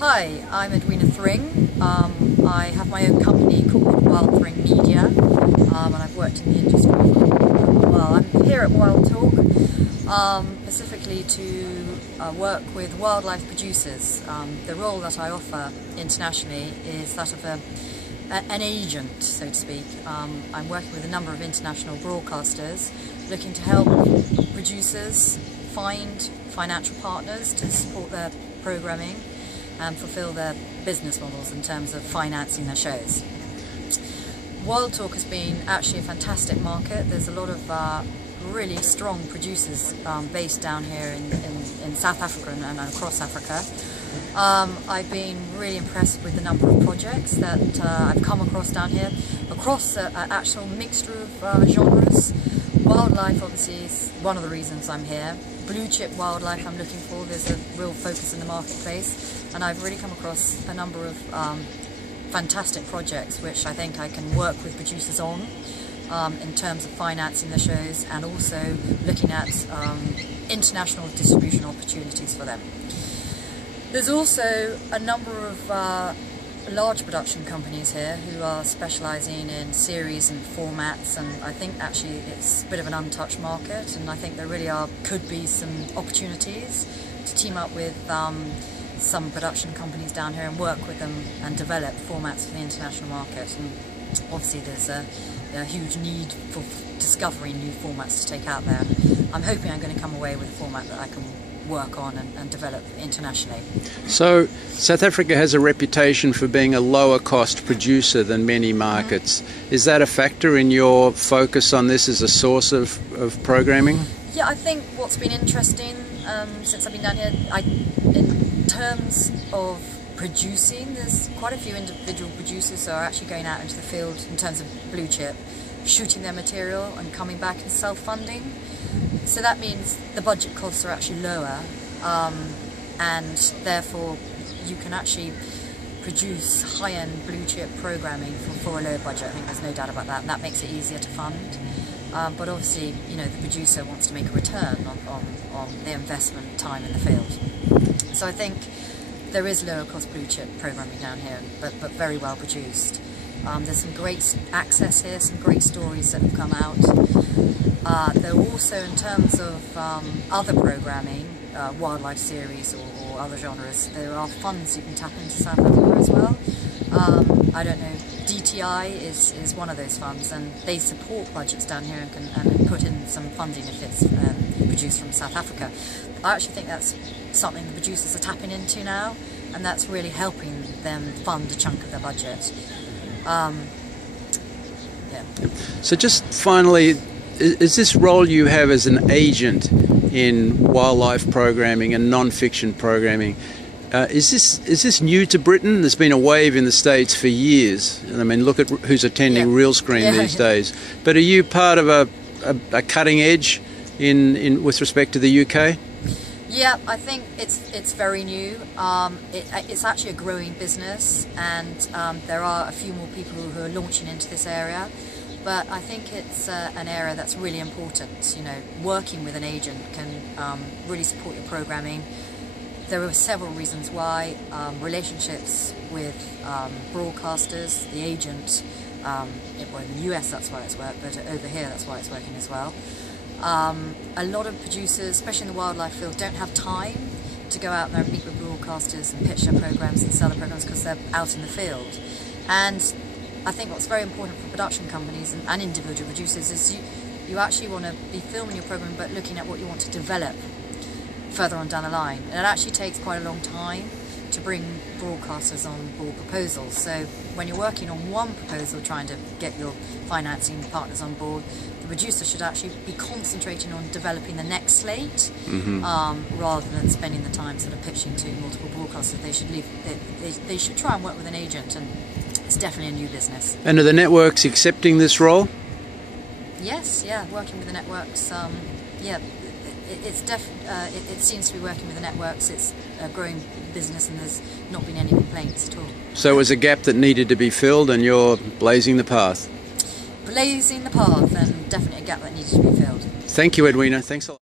Hi, I'm Edwina Thring. I have my own company called Thring Media, and I've worked in the industry for a while. I'm here at Wild Talk specifically to work with wildlife producers. The role that I offer internationally is that of an agent, so to speak. I'm working with a number of international broadcasters looking to help producers find financial partners to support their programming and fulfill their business models in terms of financing their shows. Wild Talk has been actually a fantastic market. There's a lot of really strong producers based down here in South Africa and across Africa. I've been really impressed with the number of projects that I've come across down here, across an actual mixture of genres. Wildlife obviously is one of the reasons I'm here. Blue chip wildlife I'm looking for. There's a real focus in the marketplace, and I've really come across a number of fantastic projects which I think I can work with producers on in terms of financing the shows and also looking at international distribution opportunities for them. There's also a number of large production companies here who are specialising in series and formats, and I think actually it's a bit of an untouched market, and I think there really could be some opportunities to team up with some production companies down here and work with them and develop formats for the international market. And obviously there's a huge need for discovering new formats to take out there. I'm hoping I'm going to come away with a format that I can work on and develop internationally. So South Africa has a reputation for being a lower cost producer than many markets. Is that a factor in your focus on this as a source of programming? Yeah, I think what's been interesting since I've been down here, in terms of producing, there's quite a few individual producers who are actually going out into the field in terms of blue chip, shooting their material and coming back and self-funding. So that means the budget costs are actually lower, and therefore you can actually produce high-end blue chip programming for a low budget. I think there's no doubt about that, and that makes it easier to fund. But obviously, you know, the producer wants to make a return on their investment time in the field. So I think there is lower cost blue chip programming down here, but very well produced. There's some great access here, some great stories that have come out. There are also, in terms of other programming, wildlife series or other genres, there are funds you can tap into South Africa as well. I don't know, DTI is one of those funds, and they support budgets down here and put in some funding if it's produced from South Africa. I actually think that's something the producers are tapping into now, and that's really helping them fund a chunk of their budget. Yeah. So just finally, is this role you have as an agent in wildlife programming and non-fiction programming, is this new to Britain? There's been a wave in the States for years. I mean, look at who's attending Real Screen these days. But are you part of a cutting edge with respect to the UK? Yeah, I think it's very new. It's actually a growing business, and there are a few more people who are launching into this area. But I think it's an area that's really important. You know, working with an agent can really support your programming. There are several reasons why. Relationships with broadcasters, the agent, well, in the US that's why it's worked, but over here that's why it's working as well. A lot of producers, especially in the wildlife field, don't have time to go out there and meet with broadcasters and pitch their programs and sell their programs because they're out in the field. And I think what's very important for production companies and individual producers is you actually want to be filming your program but looking at what you want to develop further on down the line. And it actually takes quite a long time to bring broadcasters on board proposals. So when you're working on one proposal trying to get your financing partners on board, the producer should actually be concentrating on developing the next slate, rather than spending the time sort of pitching to multiple broadcasters. They should try and work with an agent, and it's definitely a new business. And are the networks accepting this role? Yes, yeah, working with the networks, yeah. It seems to be working with the networks. It's a growing business, and there's not been any complaints at all. So it was a gap that needed to be filled, and you're blazing the path. Blazing the path, and definitely a gap that needed to be filled. Thank you, Edwina. Thanks a lot.